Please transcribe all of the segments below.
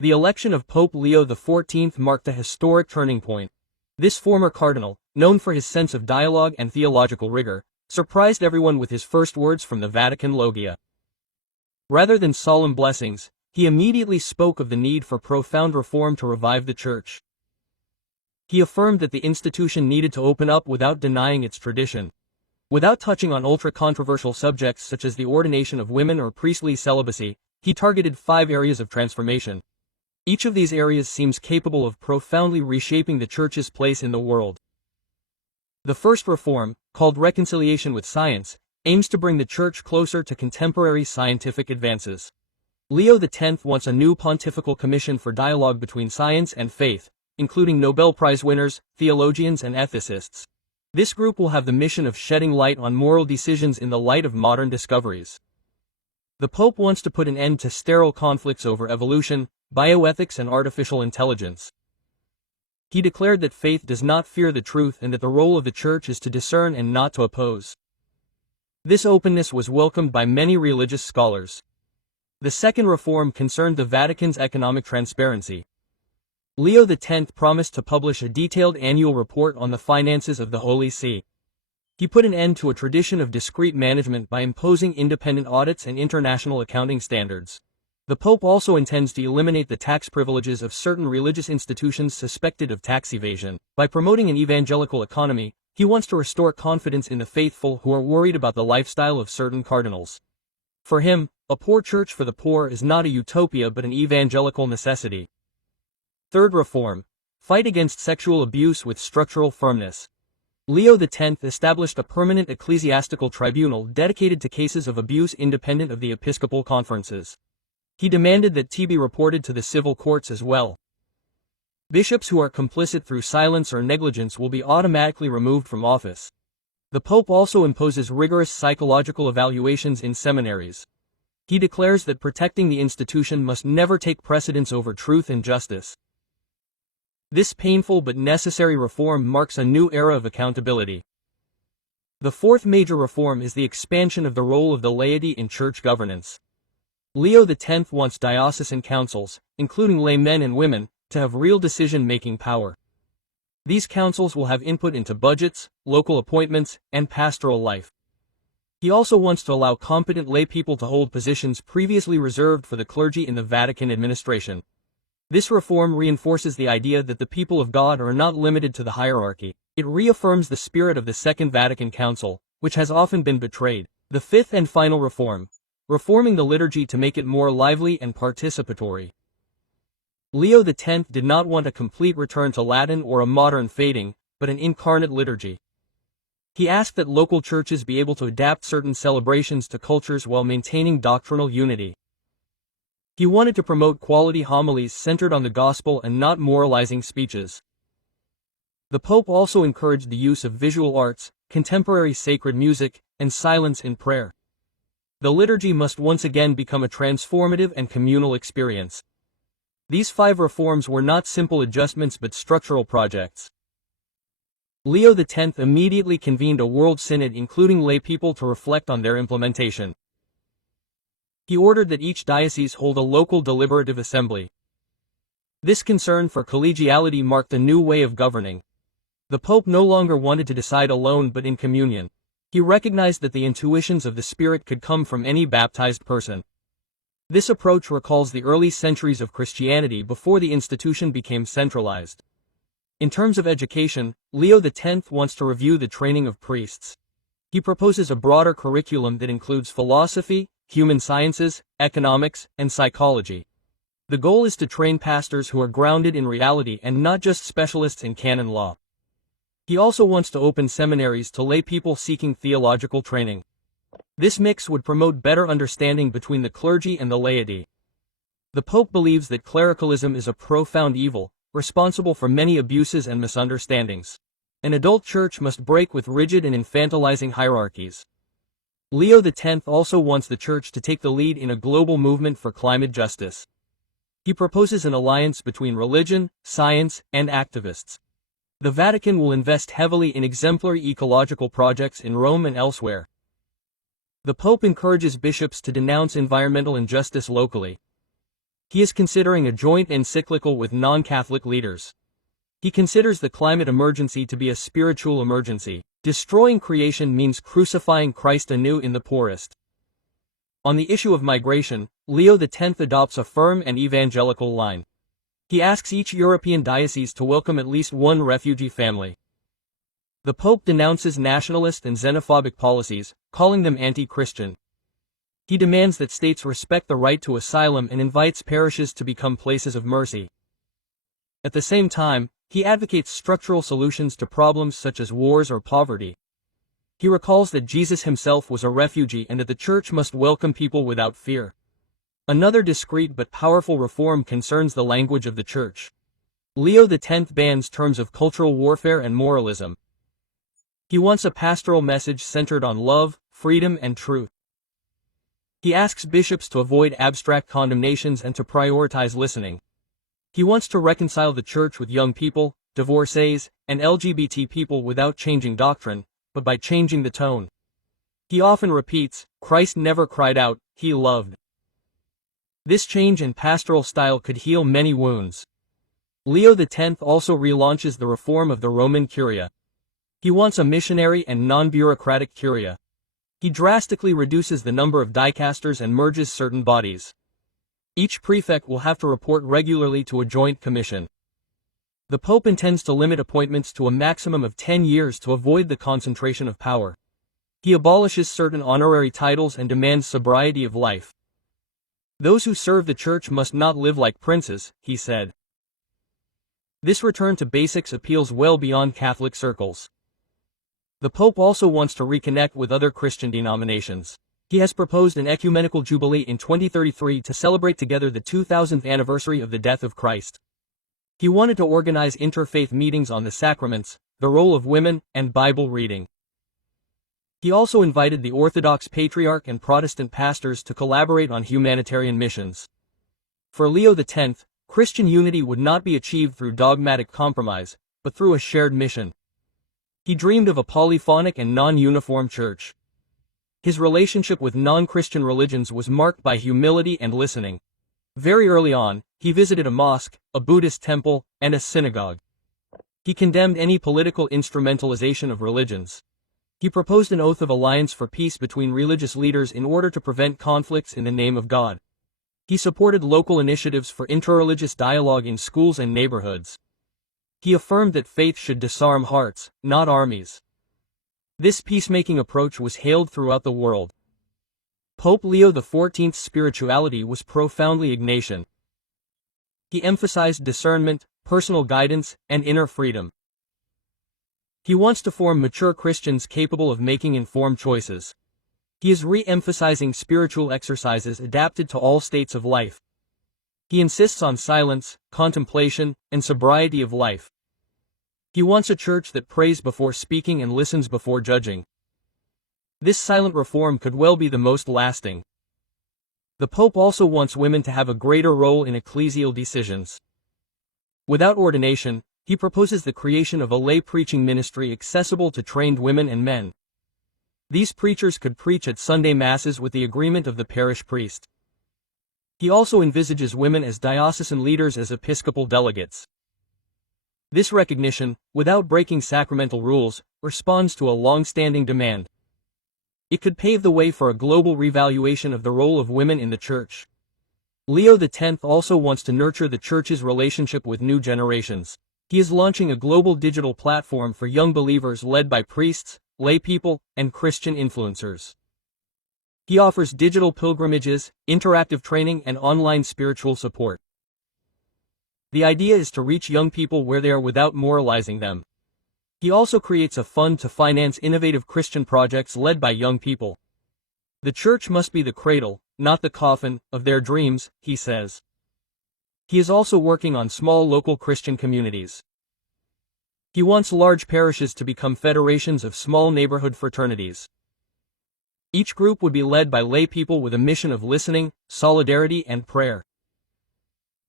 The election of Pope Leo XIV marked a historic turning point. This former cardinal, known for his sense of dialogue and theological rigor, surprised everyone with his first words from the Vatican Loggia. Rather than solemn blessings, he immediately spoke of the need for profound reform to revive the Church. He affirmed that the institution needed to open up without denying its tradition. Without touching on ultra-controversial subjects such as the ordination of women or priestly celibacy, he targeted 5 areas of transformation. Each of these areas seems capable of profoundly reshaping the Church's place in the world. The first reform, called reconciliation with science, aims to bring the Church closer to contemporary scientific advances. Leo X wants a new pontifical commission for dialogue between science and faith, including Nobel Prize winners, theologians and ethicists. This group will have the mission of shedding light on moral decisions in the light of modern discoveries. The Pope wants to put an end to sterile conflicts over evolution, bioethics and artificial intelligence. He declared that faith does not fear the truth and that the role of the Church is to discern and not to oppose. This openness was welcomed by many religious scholars. The second reform concerned the Vatican's economic transparency. Leo X promised to publish a detailed annual report on the finances of the Holy See. He put an end to a tradition of discreet management by imposing independent audits and international accounting standards. The Pope also intends to eliminate the tax privileges of certain religious institutions suspected of tax evasion. By promoting an evangelical economy, he wants to restore confidence in the faithful who are worried about the lifestyle of certain cardinals. For him, a poor church for the poor is not a utopia but an evangelical necessity. Third reform: fight against sexual abuse with structural firmness. Leo X established a permanent ecclesiastical tribunal dedicated to cases of abuse independent of the episcopal conferences. He demanded that TB be reported to the civil courts as well. Bishops who are complicit through silence or negligence will be automatically removed from office. The Pope also imposes rigorous psychological evaluations in seminaries. He declares that protecting the institution must never take precedence over truth and justice. This painful but necessary reform marks a new era of accountability. The fourth major reform is the expansion of the role of the laity in church governance. Leo X wants diocesan councils, including laymen and women, to have real decision-making power. These councils will have input into budgets, local appointments, and pastoral life. He also wants to allow competent laypeople to hold positions previously reserved for the clergy in the Vatican administration. This reform reinforces the idea that the people of God are not limited to the hierarchy. It reaffirms the spirit of the Second Vatican Council, which has often been betrayed. The fifth and final reform: reforming the liturgy to make it more lively and participatory. Leo X did not want a complete return to Latin or a modern fading, but an incarnate liturgy. He asked that local churches be able to adapt certain celebrations to cultures while maintaining doctrinal unity. He wanted to promote quality homilies centered on the gospel and not moralizing speeches. The Pope also encouraged the use of visual arts, contemporary sacred music, and silence in prayer. The liturgy must once again become a transformative and communal experience. These 5 reforms were not simple adjustments but structural projects. Leo X immediately convened a world synod including laypeople to reflect on their implementation. He ordered that each diocese hold a local deliberative assembly. This concern for collegiality marked a new way of governing. The Pope no longer wanted to decide alone but in communion. He recognized that the intuitions of the Spirit could come from any baptized person. This approach recalls the early centuries of Christianity before the institution became centralized. In terms of education, Leo X wants to review the training of priests. He proposes a broader curriculum that includes philosophy, human sciences, economics, and psychology. The goal is to train pastors who are grounded in reality and not just specialists in canon law. He also wants to open seminaries to lay people seeking theological training. This mix would promote better understanding between the clergy and the laity. The Pope believes that clericalism is a profound evil, responsible for many abuses and misunderstandings. An adult church must break with rigid and infantilizing hierarchies. Leo X also wants the church to take the lead in a global movement for climate justice. He proposes an alliance between religion, science, and activists. The Vatican will invest heavily in exemplary ecological projects in Rome and elsewhere. The Pope encourages bishops to denounce environmental injustice locally. He is considering a joint encyclical with non-Catholic leaders. He considers the climate emergency to be a spiritual emergency. Destroying creation means crucifying Christ anew in the poorest. On the issue of migration, Leo X adopts a firm and evangelical line. He asks each European diocese to welcome at least one refugee family. The Pope denounces nationalist and xenophobic policies, calling them anti-Christian. He demands that states respect the right to asylum and invites parishes to become places of mercy. At the same time, he advocates structural solutions to problems such as wars or poverty. He recalls that Jesus himself was a refugee and that the Church must welcome people without fear. Another discreet but powerful reform concerns the language of the Church. Leo X bans terms of cultural warfare and moralism. He wants a pastoral message centered on love, freedom and truth. He asks bishops to avoid abstract condemnations and to prioritize listening. He wants to reconcile the Church with young people, divorcees, and LGBT people without changing doctrine, but by changing the tone. He often repeats, Christ never cried out, he loved. This change in pastoral style could heal many wounds. Leo X also relaunches the reform of the Roman curia. He wants a missionary and non-bureaucratic curia. He drastically reduces the number of dicasters and merges certain bodies. Each prefect will have to report regularly to a joint commission. The Pope intends to limit appointments to a maximum of 10 years to avoid the concentration of power. He abolishes certain honorary titles and demands sobriety of life. Those who serve the Church must not live like princes, he said. This return to basics appeals well beyond Catholic circles. The Pope also wants to reconnect with other Christian denominations. He has proposed an ecumenical jubilee in 2033 to celebrate together the 2000th anniversary of the death of Christ. He wanted to organize interfaith meetings on the sacraments, the role of women, and Bible reading. He also invited the Orthodox Patriarch and Protestant pastors to collaborate on humanitarian missions. For Leo X, Christian unity would not be achieved through dogmatic compromise, but through a shared mission. He dreamed of a polyphonic and non-uniform church. His relationship with non-Christian religions was marked by humility and listening. Very early on, he visited a mosque, a Buddhist temple, and a synagogue. He condemned any political instrumentalization of religions. He proposed an oath of alliance for peace between religious leaders in order to prevent conflicts in the name of God. He supported local initiatives for interreligious dialogue in schools and neighborhoods. He affirmed that faith should disarm hearts, not armies. This peacemaking approach was hailed throughout the world. Pope Leo XIV's spirituality was profoundly Ignatian. He emphasized discernment, personal guidance, and inner freedom. He wants to form mature Christians capable of making informed choices. He is re-emphasizing spiritual exercises adapted to all states of life. He insists on silence, contemplation, and sobriety of life. He wants a church that prays before speaking and listens before judging. This silent reform could well be the most lasting. The Pope also wants women to have a greater role in ecclesial decisions. Without ordination, he proposes the creation of a lay preaching ministry accessible to trained women and men. These preachers could preach at Sunday Masses with the agreement of the parish priest. He also envisages women as diocesan leaders as episcopal delegates. This recognition, without breaking sacramental rules, responds to a long-standing demand. It could pave the way for a global revaluation of the role of women in the Church. Leo X also wants to nurture the Church's relationship with new generations. He is launching a global digital platform for young believers led by priests, laypeople, and Christian influencers. He offers digital pilgrimages, interactive training, and online spiritual support. The idea is to reach young people where they are without moralizing them. He also creates a fund to finance innovative Christian projects led by young people. The Church must be the cradle, not the coffin, of their dreams, he says. He is also working on small local Christian communities. He wants large parishes to become federations of small neighborhood fraternities. Each group would be led by lay people with a mission of listening, solidarity, and prayer.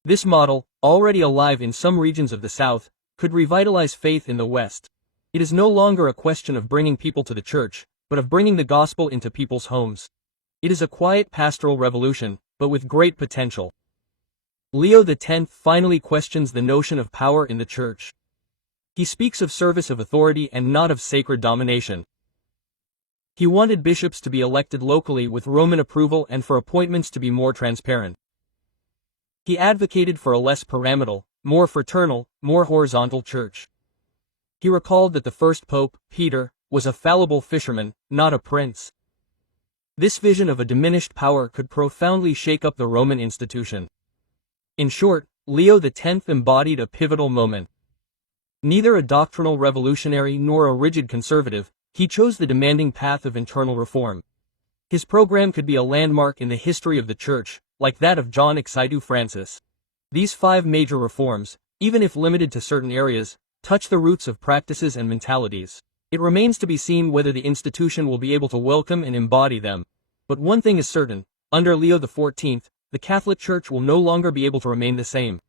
This model, already alive in some regions of the South, could revitalize faith in the West. It is no longer a question of bringing people to the Church, but of bringing the gospel into people's homes. It is a quiet pastoral revolution, but with great potential. Leo X finally questions the notion of power in the Church. He speaks of service of authority and not of sacred domination. He wanted bishops to be elected locally with Roman approval and for appointments to be more transparent. He advocated for a less pyramidal, more fraternal, more horizontal church. He recalled that the first pope, Peter, was a fallible fisherman, not a prince. This vision of a diminished power could profoundly shake up the Roman institution. In short, Leo X embodied a pivotal moment. Neither a doctrinal revolutionary nor a rigid conservative, he chose the demanding path of internal reform. His program could be a landmark in the history of the Church, like that of John Excidu Francis. These 5 major reforms, even if limited to certain areas, touch the roots of practices and mentalities. It remains to be seen whether the institution will be able to welcome and embody them. But one thing is certain, under Leo XIV, the Catholic Church will no longer be able to remain the same.